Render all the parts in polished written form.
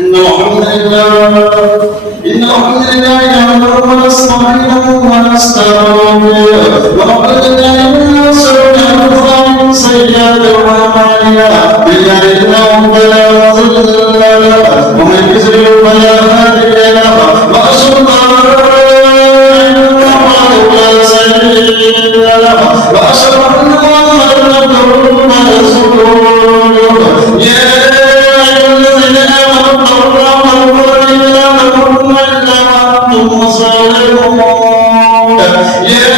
إن الحمد لله نحمده ونستعينه ونستغفره ونعوذ بالله من شرور أنفسنا ومن سيئات أعمالنا من يهده الله فلا مضل له ومن يضلل فلا هادي له وأشهد أن لا إله إلا الله لا شريك له وأشهد أن محمدا عبده ورسوله يا أيها الذين آمنوا اتقوا الله وقولوا لا تموتن إلا وأنتم مسلمون يا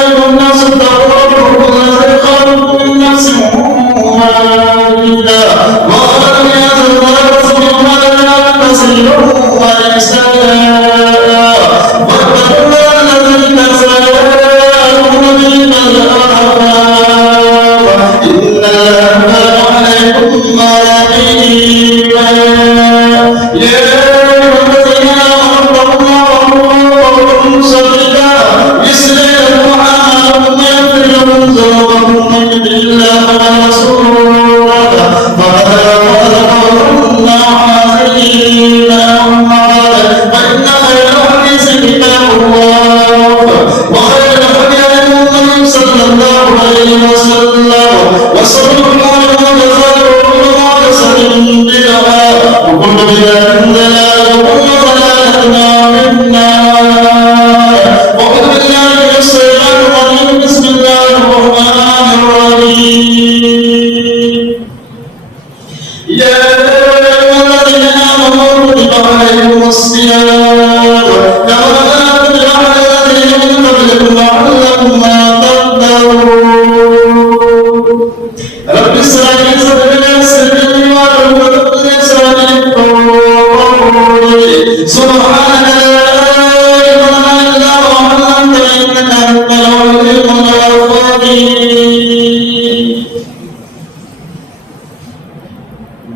أيها الناس اتقوا ربكم الذي خلقكم من نفس واحدة وخلق منها زوجها وبث كثيرا ونساء واتقوا الله الذي تساءلون به والأرحام إن الله كان عليكم رقيبا يا أيها الذين آمنوا اتقوا الله وقولوا سديدا يصلح لكم أعمالكم ويغفر لكم ذنوبكم ومن يطع الله ورسوله فقد فاز فوزا عظيما أما بعد فإن خير الحديث كتاب الله وخير الهدي هدي محمد صلى الله عليه وسلم وشر الأمور محدثاتها وكل محدثة بدعة وكل بدعة ضلالة وكل ضلالة في النار أعوذ بالله من الشيطان الرجيم بسم الله الرحمن الرحيم يا أيها الذين آمنوا كتب عليكم الصيام كما كتب على الذين من قبلكم لعلكم تتقون رب اشرح لي صدري ويسر لي أمري واحلل عقدة من لساني يفقهوا قولي سبحانك لا علم لنا إلا ما علمتنا إنك أنت العليم الحكيم.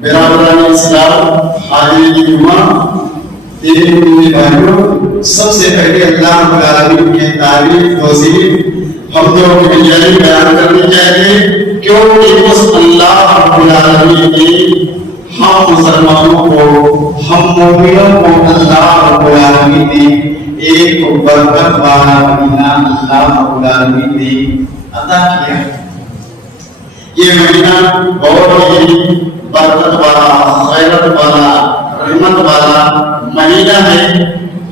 برادران اسلام حاضرین جمعہ دین کے بھائیوں، سب سے پہلے اللہ رب العالمین کی تعریف توصیف حمد و بجائی بیان کرنی چاہیے، کیونکہ اس اللہ رب العالمین نے ہم مسلمانوں کو، ہم مومنوں کو اللہ رب العالمین نے ایک برکت والا مہینہ اللہ رب العالمین نے عطا کیا. یہ مہینہ بہت ہی برکت والا، خیرت والا، رحمت والا مہینہ ہے.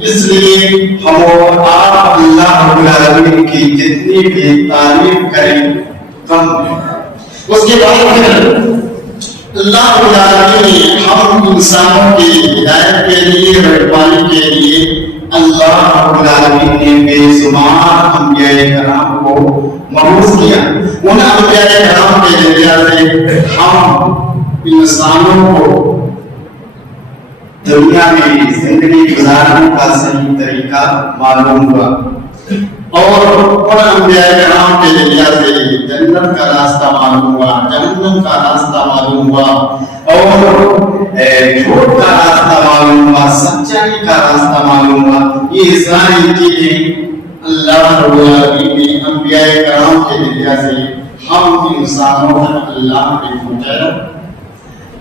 اس لیے ہم اور آپ اللہ رب العالمین کی جتنی بھی تعریف کریں کم ہے. اس کے بعد اللہ رب العالمین نے ہم انسانوں کی ہدایت کے لیے، رہنمائی کے لیے اللہ رب العالمین نے بے شمار انبیاء کرام کو مبعوث کیا. ان انبیاء کرام کے ذریعے سے ہم انسانوں کو دنیا میں زندگی گزارنے کا صحیح طریقہ معلوم ہوا، اور ان انبیاء کرام کے ذریعے سے جنت کا راستہ معلوم ہوا، جہنم کا راستہ معلوم ہوا، اور جھوٹ کا راستہ معلوم ہوا، سچائی کا راستہ معلوم ہوا. یہ ساری چیزیں اللہ رب العالمین نے انبیاء کرام کے ذریعے سے ہم انسانوں تک اللہ نے پہنچایا.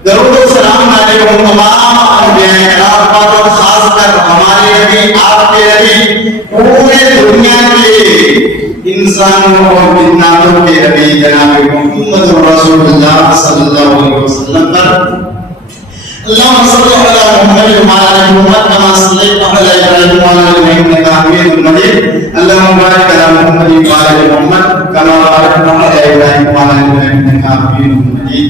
درود و سلام علیکم تمام انبیاء کرام پر، اور خاص کر ہمارے نبی، آپ کے نبی، پورے دنیا کے انسانوں اور جناتوں کے نبی جناب محمد رسول اللہ صلی اللہ علیہ وسلم پر. اللهم صل على محمد وعلى ال محمد كما صليت على ابراهيم وعلى ال ابراهيم انك حميد مجيد. اللهم بارك على محمد وعلى ال محمد كما باركت على ابراهيم وعلى ال ابراهيم انك حميد مجيد.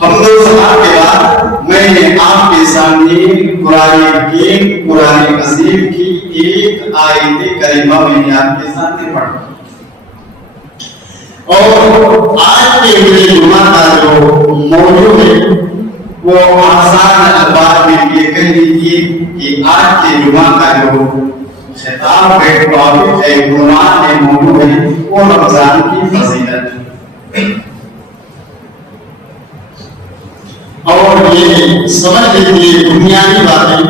حمد و ثنا کے بعد میں آپ کے سامنے قرآن حکیم، قرآن عظیم کی ایک آیت کریمہ میں نے آپ کے سامنے پڑھا. اور آج کے میرے جمعہ کا جو موضوع ہے وہ آسان الفاظ میں یہ کہہ دیجیے کہ آج کے جمعہ کا جو خطاب ہے، ٹاپک ہے، عنوان ہے، موضوع ہے، وہ رمضان کی فضیلت. اور یہ سمجھ لیجیے بنیادی باتیں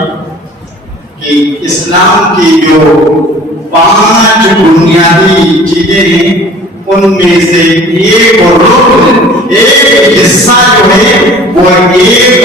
کہ اسلام کی جو 5 بنیادی چیزیں ہیں ان میں سے ایک رکن، ایک حصہ جو ہے وہ ایک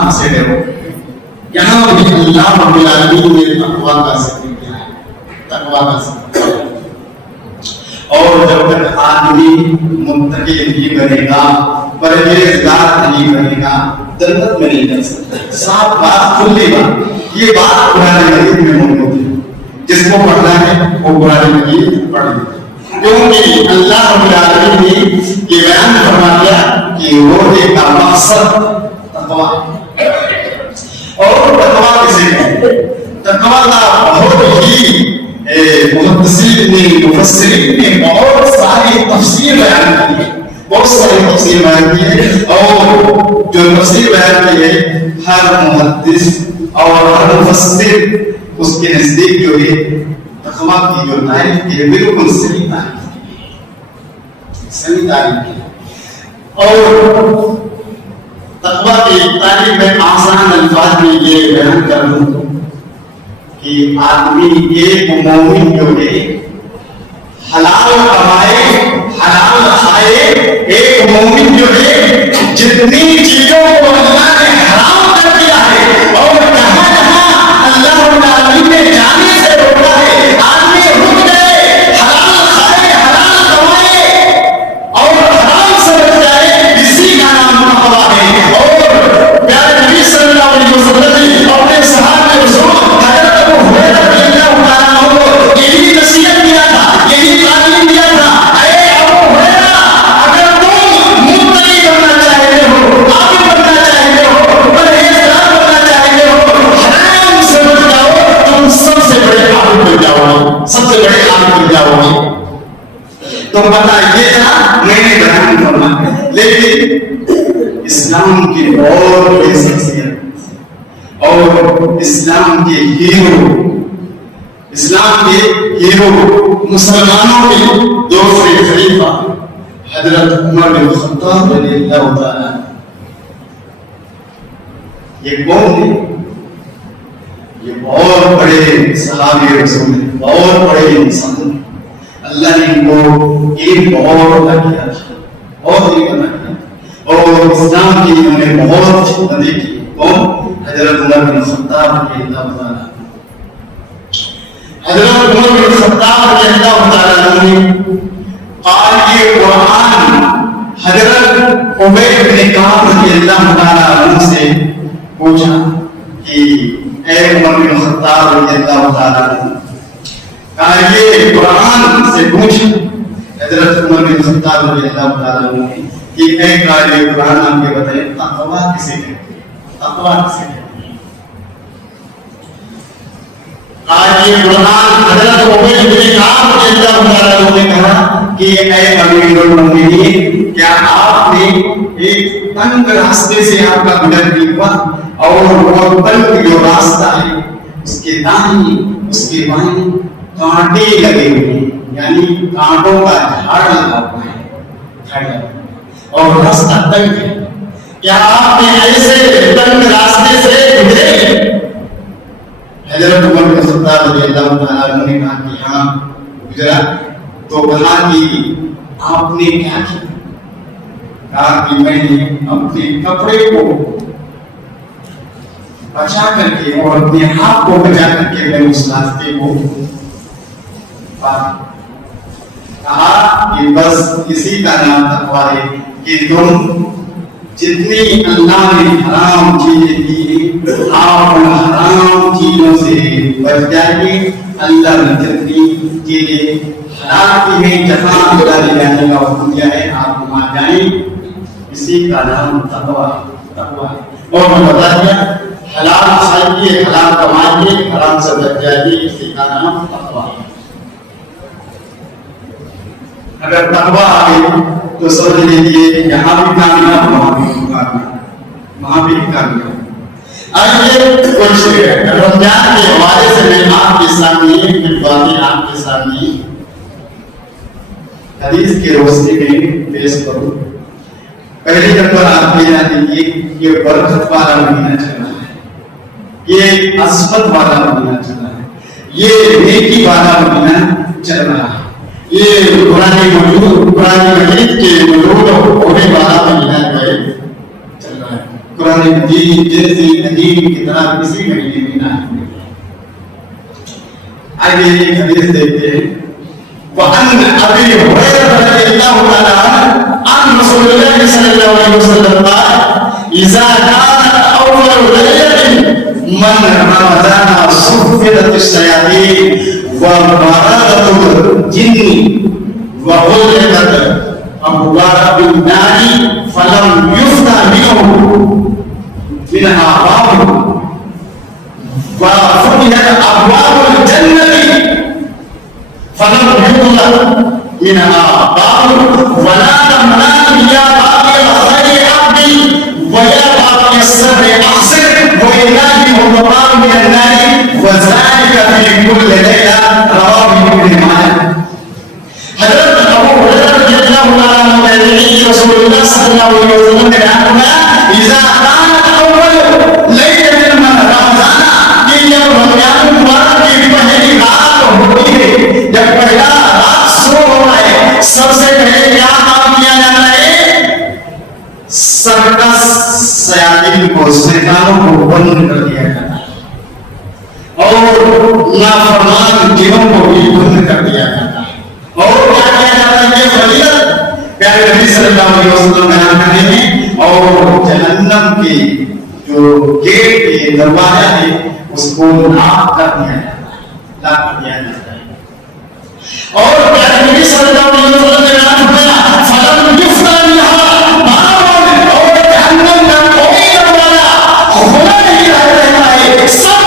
اللہ سے ڈرو. یہاں بھی اللہ رب العالمین نے تقویٰ کا ذکر کیا ہے, تقویٰ کا ذکر. اور جب تک آدمی متقی نہیں بنے گا, پرہیزگار نہیں بنے گا, جنت میں نہیں جا سکتا. صاف بات, کھلی بات. یہ بات قرآن مجید میں موجود ہے. جس کو پڑھنا ہے وہ قرآن مجید پڑھ لے, کیونکہ اللہ رب العالمین نے یہ بیان فرما دیا کہ روزے کا مقصد تقویٰ. اور تقویٰ کسے کہتے ہیں؟ تقویٰ کا بہت ہی محدثین نے, مفسرین نے بہت ساری تفسیر بیان کی ہے, بہت ساری تفسیر بیان کی ہے. اور جو تفسیر بیان کی ہے, ہر محدث اور ہر مفسر اس کے نزدیک جو ہے تقویٰ کی جو تعریف کی ہے بالکل صحیح تعریف کی ہے, صحیح تعریف کی ہے. اور تقویٰ کی تعریف میں آسان الفاظ میں یہ بیان کر دوں کہ آدمی ایک مومن جو ہے حلال کمائے, حلال کھائے. ایک مومن جو ہے جتنی چیزوں کو اللہ نے حرام کر دیا ہے اور جہاں جہاں اللہ رب العالمین نے جانے سے روکا ہے, آدمی رک جائے, حلال کھائے, حلال کمائے اور حرام سے بچ جائے, اسی کا نام تقویٰ ہے. اور پیارے نبی صلی اللہ علیہ وسلم نے اپنے صحابہ رسول حضرت ابو ہریرہ رضی اللہ تعالیٰ عنہ کو یہی نصیحت دیا تھا, یہی تعلیم دیا تھا. اے ابو ہریرہ, اگر تم متقی بننا چاہتے ہو, عابد بننا چاہتے ہو, پرہیزگار بننا چاہتے ہو, حرام سے بچ جاؤ, تم سب سے بڑے عابد بن جاؤ گے, سب سے بڑے عابد بن جاؤ گے. تو پتہ یہ تھا میں نے بیان کرنا. لیکن اسلام کی اور بڑی شخصیت اور اسلام کے ہیرو, اسلام کے ہیرو, مسلمانوں کے دوسرے خلیفہ حضرت عمر بن خطاب رضی اللہ تعالیٰ, یہ کون ہے؟ یہ بہت بڑے صحابی رسول ہیں, بہت بڑے انسان ہیں. اللہ نے ان کو ایک بہت عطا کیا تھا, بہت ایک عطا کیا, اور اسلام کی انہوں نے بہت خدمتیں کی. کون؟ حضرت عمر بن خطاب رضی اللہ تعالیٰ. حضرت عمر بن خطاب رضی اللہ تعالیٰ نے قاری قرآن حضرت عبید بن کعب رضی اللہ تعالیٰ عنہ سے پوچھا کہ اے عمر بن خطاب رضی اللہ تعالیٰ عنہ, قاری قرآن سے پوچھا حضرت عمر بن خطاب رضی اللہ تعالیٰ عنہ کہ اے قاری قرآن, آپ کے بتائیں تقویٰ کسے کہتے ہیں؟ تقویٰ کسے کہتے ہیں؟ قاری قرآن حضرت عبید بن کعب رضی اللہ تعالیٰ عنہ نے کہا کہ اے امیر المومنین, کیا آپ نے ایک تنگ راستے سے آپ کا گزر نہیں ہوا, اور وہ تنگ جو راستہ ہے اس کے دائیں اس کے بائیں کانٹے لگے ہوئے ہیں, یعنی کانٹوں کا جھاڑ لگا ہوا ہے, اور راستہ تنگ ہے. کیا آپ نے ایسے تنگ راستے سے گزرے؟ حضرت عمر بن خطاب رضی اللہ تعالیٰ عنہ نے کہا کہ ہاں گزرا. تو کہا کہ آپ نے کیا کیا؟ کہا کہ میں نے اپنے کپڑے کو بچا کر کے اور اپنے ہاتھ کو بچا کر کے میں اس راستے کو پار. کہا کہ بس اسی کا نام تقویٰ ہے کہ تم جتنی اللہ نے حرام چیزیں دی آپ ان حرام چیزوں سے بچ جائیے. اللہ نے جتنی چیزیں حلال کی ہیں, جہاں اللہ نے جانے کا حکم دیا ہے آپ وہاں جائیں. اسی کا نام تقویٰ ہے. اور میں بتا دیا حلال کھائیے, حلال کمائیے, حرام سے بچ جائیے, اسی کا نام تقویٰ ہے. اگر تقویٰ آ گئی تو سمجھ لیجیے یہاں بھی کامیاب, وہاں بھی کامیاب. آئیے کچھ رمضان کے حوالے سے میں آپ کے سامنے کچھ باتیں آپ کے سامنے حدیث کی روشنی میں پیش کروں. پہلی نمبر آپ یہ جان لیجیے یہ برکت والا مہینہ چل رہا ہے, یہ عصمت والا مہینہ چل رہا ہے, یہ نیکی والا مہینہ چل رہا ہے, یہ قرآن مجید کے وجود ہونے والا مہینہ چل رہا ہے. قرآن مجید جیسے ندیم کی طرح کسی مہینے میں نہ آئیں گے۔ آگے ایک حدیث دیکھتے ہیں، وَعَنْ أَبِي هُرَيْرَةَ رَضِيَ اللَّهُ تَعَالَى عَنْهُ عن رسول الله صلى الله عليه وسلم قال إذا كانت أول ليلة من رمضان صفدت الشياطين ومرضت الجن وغلقت أبواب النار فلم يفتح منها باب وفتحت أبواب الجنة فلم يغلق منها باب ونادى مناد يا باقي الخير عبدي ويا باقي الشر أقصر وينادي الضباب من النار وذلك في كل ليلة رواه ابن ماجه۔ حضرت ابو ہریرہ رضی اللہ عنہ نے رسول اللہ صلی اللہ علیہ وسلم نے فرمایا اذا كانت اول ليلة من رمضان، کہ جب رمضان مبارک کی پہلی رات ہوتی ہے، جب پہلا رات شروع ہو رہا ہے، سب سے پہلے کیا کام کیا جاتا ہے؟ سرکس شیاطین کو، شیطانوں کو بند کر دیا جاتا ہے اور نافرمان جنوں کو بھی بند کر دیا جاتا ہے۔ اور کیا کیا جاتا ہے؟ یہ فضیلت پیارے نبی صلی اللہ علیہ وسلم بیان کرتے ہیں، اور جہنم کے جو گیٹ کے دروازہ ہے اس کو لاک کر دیا جاتا ہے، لاک کر دیا جاتا ہے۔ اور پیارے نبی صلی اللہ علیہ وسلم نے بیان فرمایا فلم یفتح منها باب، اور جہنم کا کوئی دروازہ کھلا نہیں رہتا ہے، سب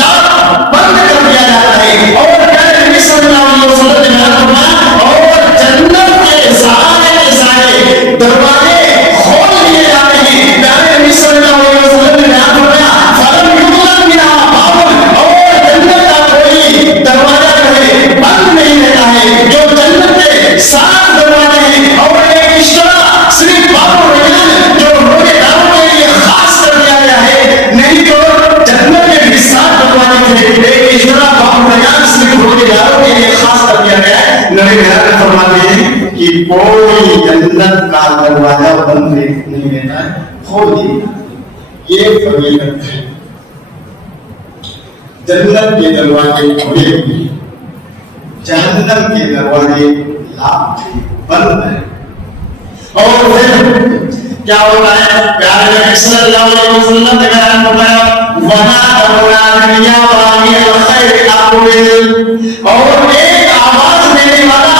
لاک بند کر دیا جاتا ہے۔ اور پیارے نبی صلی اللہ علیہ وسلم نے بیان فرمایا اور جنت کے سارے دروازے کھول دیے جاتے ہیں۔ پیارے نبی صلی اللہ علیہ وسلم نے بیان فرمایا فلم یغلق منها باب، اور جنت کا کوئی دروازہ بند نہیں رہتا ہے، جو جنت کے 7 دروازے ہیں۔ اور ایک اشارہ صرف باب الریان جو روزے داروں کے لیے خاص کر دیا گیا ہے، نہیں تو جنت میں بھی 7 دروازے تھے، ایک اشارہ باب الریان صرف روزے داروں کے لیے خاص کر دیا گیا ہے۔ نبی بیان فرماتے ہیں کہ کوئی جنت کا دروازہ بند نہیں رہتا ہے، کھول دیا۔ یہ فضیلت ہے، جنت کے دروازے کھلے ہوئے ہیں، جہنم کے دروازے لاک بند ہیں۔ اور پھر کیا ہوتا ہے؟ پیارے نبی صلی اللہ علیہ وسلم نے بیان فرمایا ونادى مناد يا باغي الخير اقبل، اور ایک آواز دینے والا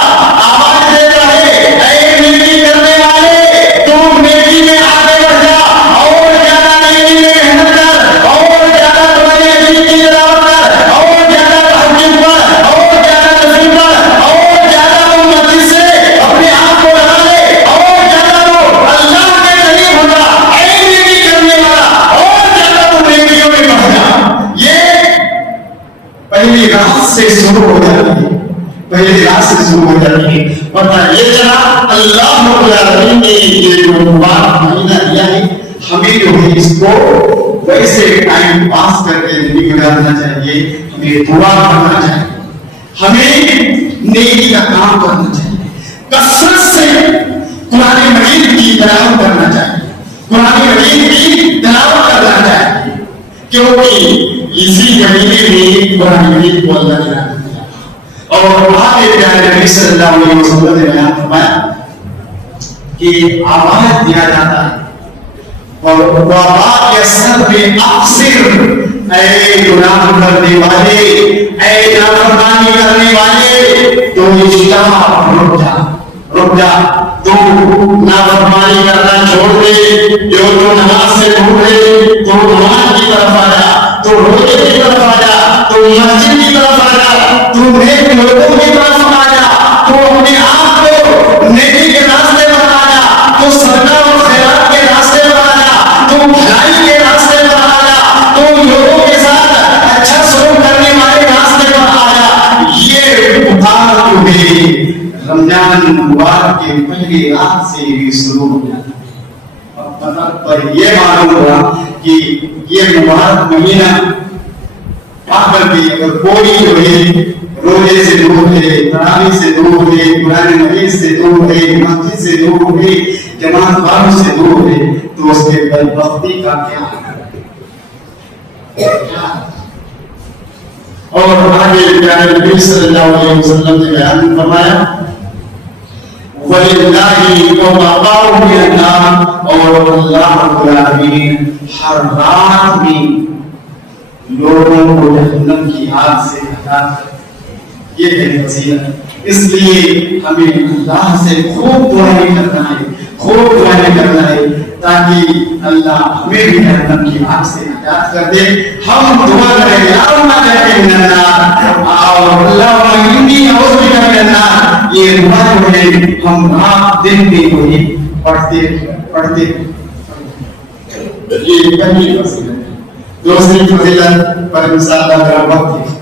آواز دیتا ہے اے نیکی کرنے والے تم نیکی میں آگے بڑھ جا، اور زیادہ نیکی میں محنت کر، اور زیادہ تمہارے دین کی تلاوت کر، اور زیادہ تحجد پڑھ، اور زیادہ تسبیح پڑھ، اور زیادہ تم مسجد سے اپنے آپ کو لگا لے، اور زیادہ تو اللہ کے قریب ہو جا، اے نیکی کرنے والا، اور زیادہ تم نیکیوں میں بڑھ جا۔ یہ پہلی رات سے شروع ہو جاتی ہے، پہلی رات سے شروع ہو جاتی ہے۔ پتہ یہ چلا اللہ رب العالمین نے یہ جو مبارک مہینہ دیا ہے، ہمیں جو ہے اس کو ویسے ٹائم پاس کر کے نہیں گزارنا چاہیے، ہمیں دعا کرنا چاہیے، ہمیں نیکی کا کام کرنا چاہیے، کثرت سے قرآن مجید کی تلاوت کرنا چاہیے، قرآن مجید کی تلاوت کرنا چاہیے، کیونکہ اسی مہینے میں قرآن مجید کو اللہ نے نازل کیا۔ اور آگے پیارے نبی صلی اللہ علیہ وسلم نے بیان فرمایا کہ آواز دیا جاتا ہے اور وبا کے سر پہ اقصر، اے گناہ کرنے والے، اے نافرمانی کرنے والے، تو رک جا، رک جا، تو نافرمانی کرنا چھوڑ دے، جو تو نماز سے دور ہے تو نماز کی طرف آ جا، تو روزے کی طرف آ جا، تو مسجد کی طرف آ جا، تو نیک لوگوں کی طرف آ جا، تو اپنے آپ کو نیکی کے راستے پر آ جا، تو صدقہ اور خیرات کے راستے پر آ جا، تو بھلائی کے راستے پر آ جا، تو لوگوں کے ساتھ اچھا سلوک کرنے والے راستے پر آ جا۔ یہ پکار تمہیں رمضان مبارک کے پہلی رات سے بھی شروع ہو جاتا ہے۔ پر یہ معلوم ہوا کہ یہ مبارک مہینہ آ کر کے اگر کوئی جو ہے روزے سے دور ہے، تراویح سے دور ہے، قرآن مجید سے دور ہے، مسجد سے دور ہے، جماعت والوں سے دور ہے، تو اس کے بدبختی کا کیا ہے؟ اور آگے پیارے نبی صلی اللہ علیہ وسلم نے بیان فرمایا وَلِلَّهِ وَمَقَاهُ مِنَ النَّارِ، اور اللہ رب العالمین ہر رات میں لوگوں کو جہنم کی آگ سے ہٹاتا ہے۔ یہ ہے فضیلت۔ اس لیے ہمیں اللہ سے خوب دعائیں کرنا ہے، خوب دعائیں کرنا ہے تاکہ اللہ ہمیں بھی جہنم کی آگ سے نجات کر دے۔ ہم دعا کریں یا اللہ من النار اور اللہم انی اعوذ بک من النار، یہ دعا جو ہے ہم رات دن بھی کوئی پڑھتے یہ پہلی فضیلت ہے۔ دوسری فضیلت پر انشاءاللہ میرا وقت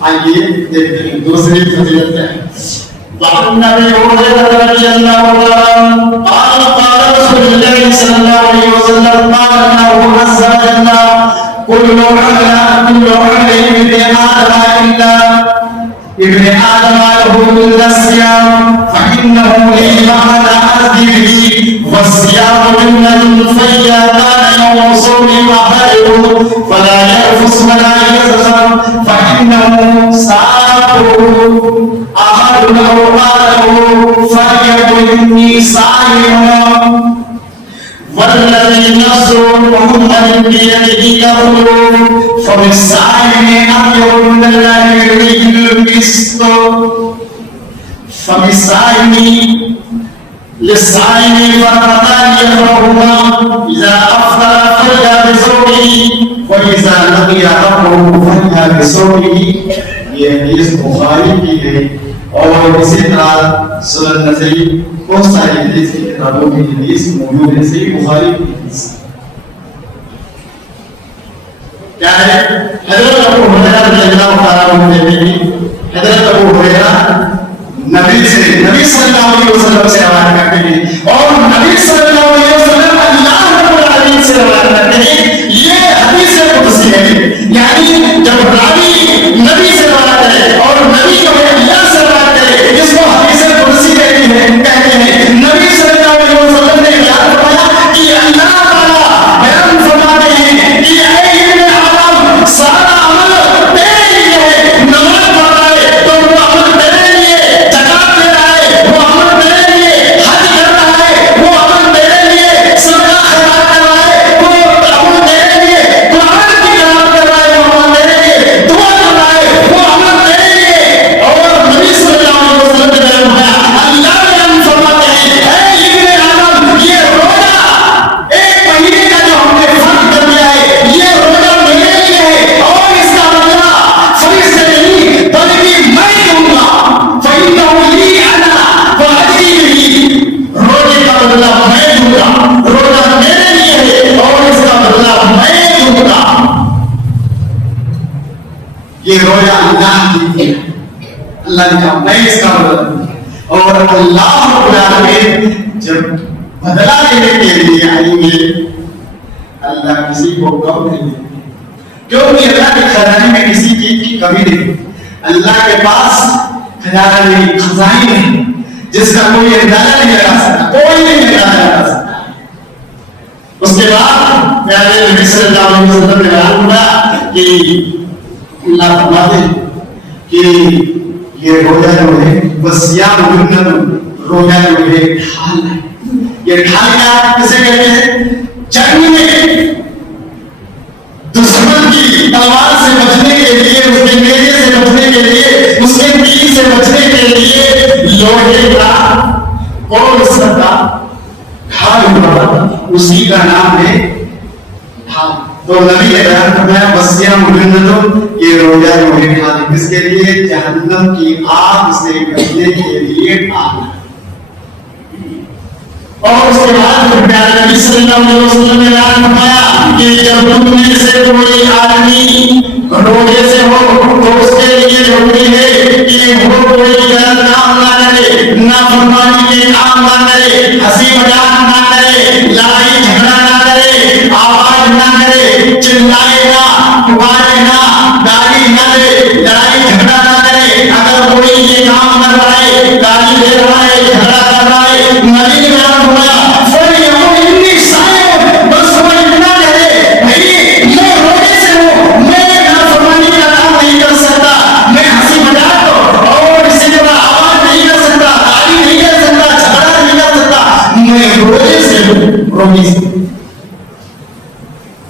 آئیے دیکھتے ہیں دوسری فضیلت کیا ہے۔ وعن نبی هريرة رضي الله عنه قال قال رسول الله صلى الله عليه وسلم قال الله عز وجل كل عمل ابن آدم له إلا الصيام فإنه لي وأنا أجزي به والصيام جنة فإذا كان يوم صوم أحدكم فلا يرفث ولا يسخر فإنه صائم أحد أو قال فليقل إني صائم والذي نفس محمد بيده يقول فبالصائم أطيب من الله يريد المسك فبالصائم للصائم فرقتان يفرهما إذا أفطر فليا بصومه وإذا لم يفطر فليا بصومه۔ یہ حدیث بخاری کی ہے اور اسی طرح سنن نسائی بہت ساری حدیث کی کتابوں میں حدیث موجود ہے۔ صحیح بخاری کی حدیث کیا ہے؟ حضرت ابو ہریرہ رضی اللہ تعالیٰ عنہ کہتے ہیں، حضرت ابو ہریرہ نبی صلی اللہ علیہ وسلم سے روایت کرتے ہیں اور نبی صلی اللہ علیہ وسلم اللہ رب العالمین سے روایت کرتے ہیں۔ یہ حدیث قدسی ہے، یعنی جب راوی نبی سے روایت کرے اور نبی جو ہے اللہ سے روایت کرے اس کو حدیث قدسی کہتے ہیں۔ نبی صلی اللہ علیہ وسلم نے بیان فرمایا کہ اللہ تعالیٰ بیان فرماتے ہیں کہ اے ابن آدم سارا عمل تیرے لیے ہے، نماز پڑھ رہا ہے تو وہ عمل تیرے لیے، زکات دے رہا ہے وہ عمل تیرے لیے، حج کر رہا ہے وہ عمل تیرے لیے، صدقہ خیرات کر رہا ہے وہ عمل تیرے لیے، قرآن کی تلاوت کر رہا ہے وہ عمل تیرے لیے، دعا کر رہا ہے وہ عمل تیرے لیے۔ اور نبی صلی اللہ علیہ وسلم نے بیان فرمایا، اللہ بیان فرماتے ہیں اے ابن آدم یہ روزہ ایک مہینے کا جو ہم نے فرض کر دیا ہے یہ روزہ میرے لیے ہے اور اس کا بدلہ فرشتے نہیں بلکہ میں دوں گا، فإنه لي أنا وأجزي به، روزے کا بدلہ میں دوں گا، روزہ میرے لیے ہے اور اس کا بدلہ میں دوں گا۔ یہ روزہ اللہ کی ہے، اللہ نے کہا میں اس کا بدلہ دوں گا، اور اللہ رب العالمین جب بدلہ لینے کے لیے آئیں گے اللہ کسی کو کم نہیں دیں گے، کیونکہ اللہ کے خزانے میں کسی چیز کی کمی نہیں، اللہ کے پاس خزانہ نہیں، خزائن نہیں جس کا کوئی اندازہ نہیں لگا سکتا، کوئی نہیں اندازہ لگا سکتا۔ اس کے بعد پیارے نبی صلی اللہ علیہ وسلم نے بیان کیا کہ اللہ فرماتے ہیں کہ یہ روزہ جو ہے وصیام جنت، روزہ جو ہے ڈھال ہے۔ یہ ڈھال کیا کسے کہتے ہیں؟ جنگ میں دشمن کی تلوار سے بچنے کے لیے، اس کے نیزے سے بچنے کے لیے، اس کے تیر سے بچنے کے لیے لوہے کا اور اس کا ڈھال ہوا، اسی کا نام ہے ڈھال۔ تو نبی نے بیان فرمایا وصیام جنت، یہ روزہ جو ہے ڈھال ہے، کس کے لیے؟ جہنم کی آگ سے بچنے کے لیے ڈھال ہے۔ اور اس کے بعد پیارے نبی صلی اللہ علیہ وسلم نے بیان فرمایا کہ جب تم میں سے کوئی آدمی روزے سے ہو تو اس کے لیے ضروری ہے کہ وہ کوئی غلط کام نہ کرے، نافرمانی کے کام نہ کرے، ہنسی مذاق نہ کرے، لڑائی جھگڑا نہ کرے، آواز نہ کرے، چلائے نہ، پکارے نہ، گالی نہ دے، لڑائی جھگڑا نہ کرے۔ اگر کوئی یہ کام کر رہا ہے، گالی دے رہا ہے، جھگڑا کر رہا ہے، نبی نے بیان فرمایا فَلْيَقُلْ إِنِّي صَائِمٌ، بس وہ روزے سے روزے سے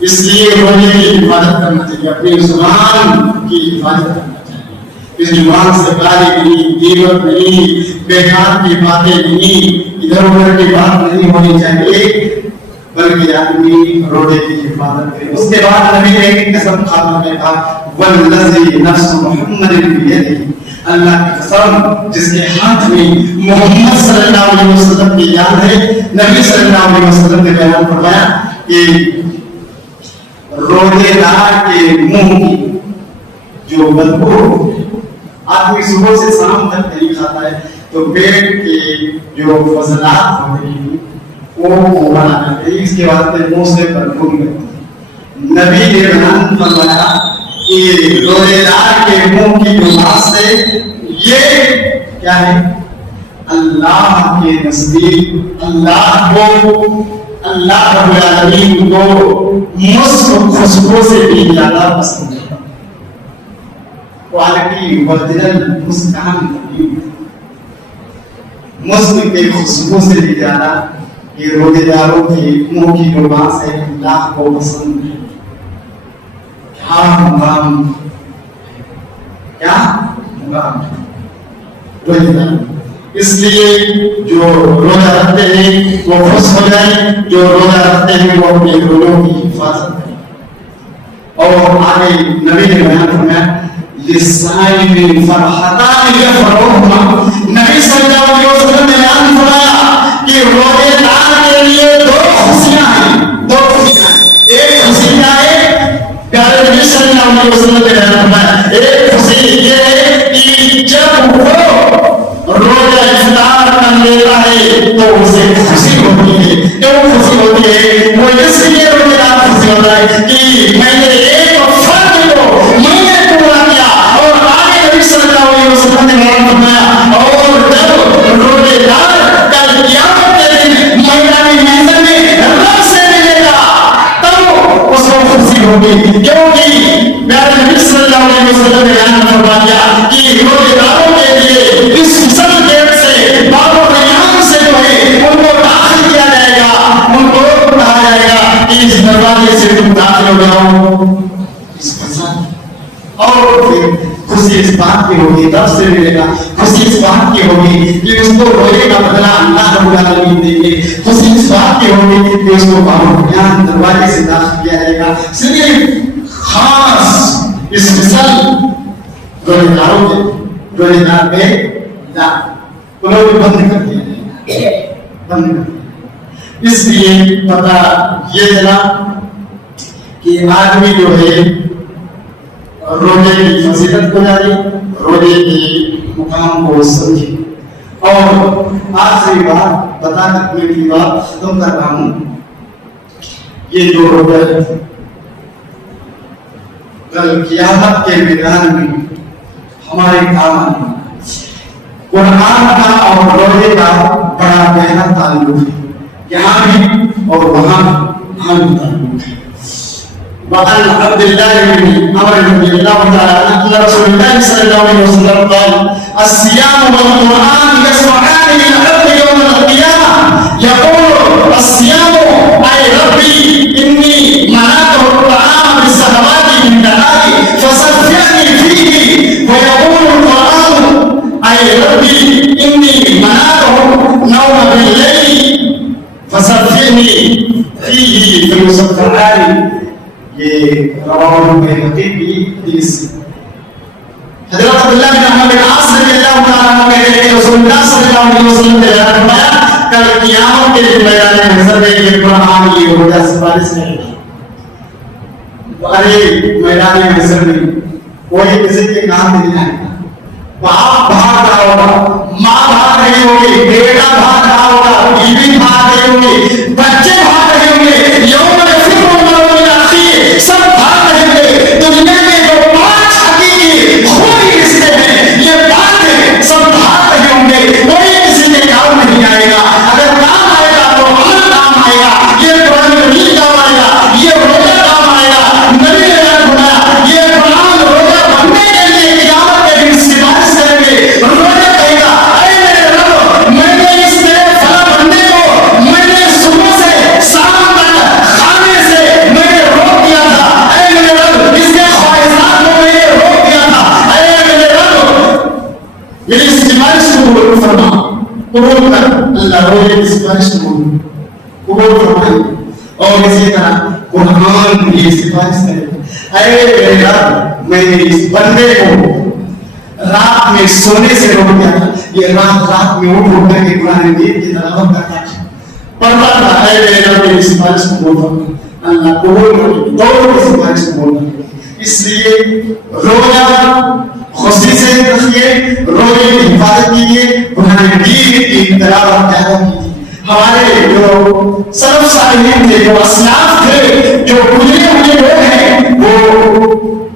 اس لیے روزے کی حفاظت کرنا چاہیے، اپنی زبان کی حفاظت کرنا چاہیے، اس زبان سے گالی نہیں، غیبت نہیں، بیکار کی باتیں نہیں، ادھر ادھر کی بات نہیں ہونی چاہیے، بلکہ آدمی روزے کی حفاظت کرے۔ اس کے بعد نبی نے ایک قسم کھانا نے کہا والذی نفس محمد بیدہ، اللہ کی قسم جس کے ہاتھ میں محمد صلی اللہ علیہ وسلم کی جان ہے۔ نبی صلی اللہ علیہ وسلم نے بیان فرمایا کہ روزے دار کے منہ کی جو بدبو آدمی صبح سے شام تک نہیں کھاتا ہے تو پیٹ کے جو فضلات ہوتے ہیں وہ بنا کرتے ہیں، اس کے بعد منہ سے بدبو نکلتی ہے۔ نبی نے بیان فرمایا کہ روزے دار کے منہ کی جو بات ہے یہ کیا ہے؟ اللہ کے نزدیک اللہ کو، اللہ رب العالمین کو مصف خوشبو سے بھی زیادہ پسند ہے۔ کوالٹی اوریجنل مسکان مصف کے خوشبو سے بھی زیادہ یہ روزے داروں کے منہ کی جو بات ہے اللہ کو پسند ہے۔ کیا مقام، کیا مقام روزے دار، اس لیے جو روزہ رکھتے ہیں وہ خوش ہو جائیں، جو روزہ رکھتے ہیں وہ اپنے روزوں کی حفاظت کریں۔ اور آگے نبی نے بیان فرمایا للصائم فرحتان یفرحهما، نبی صلی اللہ علیہ وسلم نے بیان فرمایا کہ روزے دار کے لیے دو خوشیاں ہیں، دو خوشیاں ہیں۔ ایک خوشی کیا ہے؟ پیارے نبی صلی اللہ علیہ وسلم نے بیان فرمایا ایک خوشی یہ ہے کہ جب وہ روزہ افطار کر لیتا ہے تو اسے خوشی ہوتی ہے۔ کیوں خوشی ہوتی ہے؟ وہ اس لیے روزے دار خوشی ہوتا ہے کہ میں نے ایک فرض کو میں نے پورا کیا۔ اور آگے نبی صلی اللہ علیہ وسلم نے بیان فرمایا اور جب روزے دار کل قیامت کے دن میدان محشر میں رب سے ملے گا تب اس کو خوشی ہوگی، کیونکہ پیارے نبی صلی اللہ علیہ وسلم نے بیان فرمایا کہ روزے داروں کے لیے اس فصل گیٹ سے باب و ریان سے جو ہے ان کو داخل کیا جائے گا، ان کو کہا جائے گا کہ اس دروازے سے تم داخل ہو جاؤ اس فصل۔ اور پھر خوشی اس بات کی ہوگی، رب سے ملے گا، خوشی اس بات کی ہوگی کہ اس کو روزے کا بدلہ اللہ رب العالمین دیں گے، خوشی اس بات کی ہوگی کہ اس کو باب و ریان دروازے سے داخل کیا جائے گا۔ صرف خاص اس فصل روزے داروں کے روزے دار پہ انہوں نے بند کر دیا، بند کر دیا۔ اس لیے پتہ یہ چلا کہ آدمی جو ہے روزے کی فضیلت کو جانے، روزے کے مقام کو سمجھے۔ اور آخری بات بتا کر میری بات ختم کر رہا ہوں، یہ جو روزہ ہے کل قیامت کے میدان میں ہمارے کام آنے۔ قرآن کا اور روزے کا بڑا گہرا تعلق ہے، یہاں بھی اور وہاں بھی تعلق ہے۔ وعن عبد الله بن عمرو رضي الله تعالى عنه ان رسول الله صلى الله عليه وسلم قال الصيام والقرآن يسمعان للعبد يوم القيامة يقول الصيام أي ربي إني منعته الطعام بالسنوات من نهاري فصفعني فيه، ويقول القرآن أي ربي إني منعته النوم بالليل فصفعني فيه فيصفعان۔ یہ رواه البيهقي کی حدیث۔ حضرت عبداللہ بن عمرو بن عاص رضی اللہ تعالیٰ عنہ کہتے ہیں کہ رسول اللہ صلی اللہ علیہ وسلم نے فرمایا کل قیامت کے دن میدان محشر میں یہ قرآن یہ روزہ سفارش کرے گا۔ ارے میدان محشر میں کوئی کسی کے کام نہیں آئے گا، باپ بھاگ رہا ہوگا، ماں بھاگ رہی ہوگی، بیٹا بھاگ رہا ہوگا، بیوی بھاگ رہی ہوگی، بچے بھاگ رہے ہوں گے، یوم سب بھاگ رہے ہیں۔ دنیا میں جو 5 حقیقی خونی رشتے ہیں یہ بات ہے، سب بھاگ رہے ہوں گے، کوئی کسی کے کام نہیں آئے گا۔ اگر کام آئے گا تو عمل کام آئے گا، یہ قرآن مجید کام آئے گا، یہ روزہ کام آئے گا۔ نبی نے فرمایا یہ قرآن روزہ بننے کے لیے قیامت کے دن سفارش کریں گے۔ روزہ کہے گا اے میرے رب میں نے اس میرے فلاں بندے کو میں نے قبول کر اللہ روزے کی سفارش قبول فرمائے. اور اسی طرح قرآن بھی سفارش کرے اے میرے رب میں اس بندے کو رات میں سونے سے روک دیا تھا, یہ رات میں اٹھ کر کے قرآن مجید کی تلاوت کرتا ہے, پڑھتا تھا. اے میرے رب میری سفارش قبول فرما, اللہ قبول کر, دونوں کی سفارش قبول کر. اس لیے روزہ خوشی سے رکھیے, روزے کی حفاظت کیجیے, قرآن مجید کی تلاوت زیادہ کیجیے. ہمارے جو سلف صالحین تھے, جو اسلاف تھے, جو گزرے ہوئے لوگ ہیں, وہ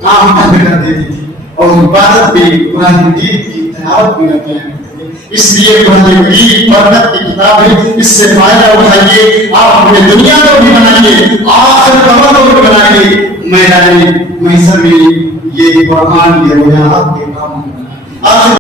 کام بند کر دیتے تھے اور عبادت بھی قرآن مجید کی تلاوت بھی کرتے ہیں. اس لیے قرآن مجید برکت کی کتاب ہے, اس سے فائدہ اٹھائیے. آپ اپنے دنیا کو بھی بنائیے, آخرت کو بھی بنائیے. میدان محشر میں یہ قرآن یہ روزہ آپ کے کام آئے.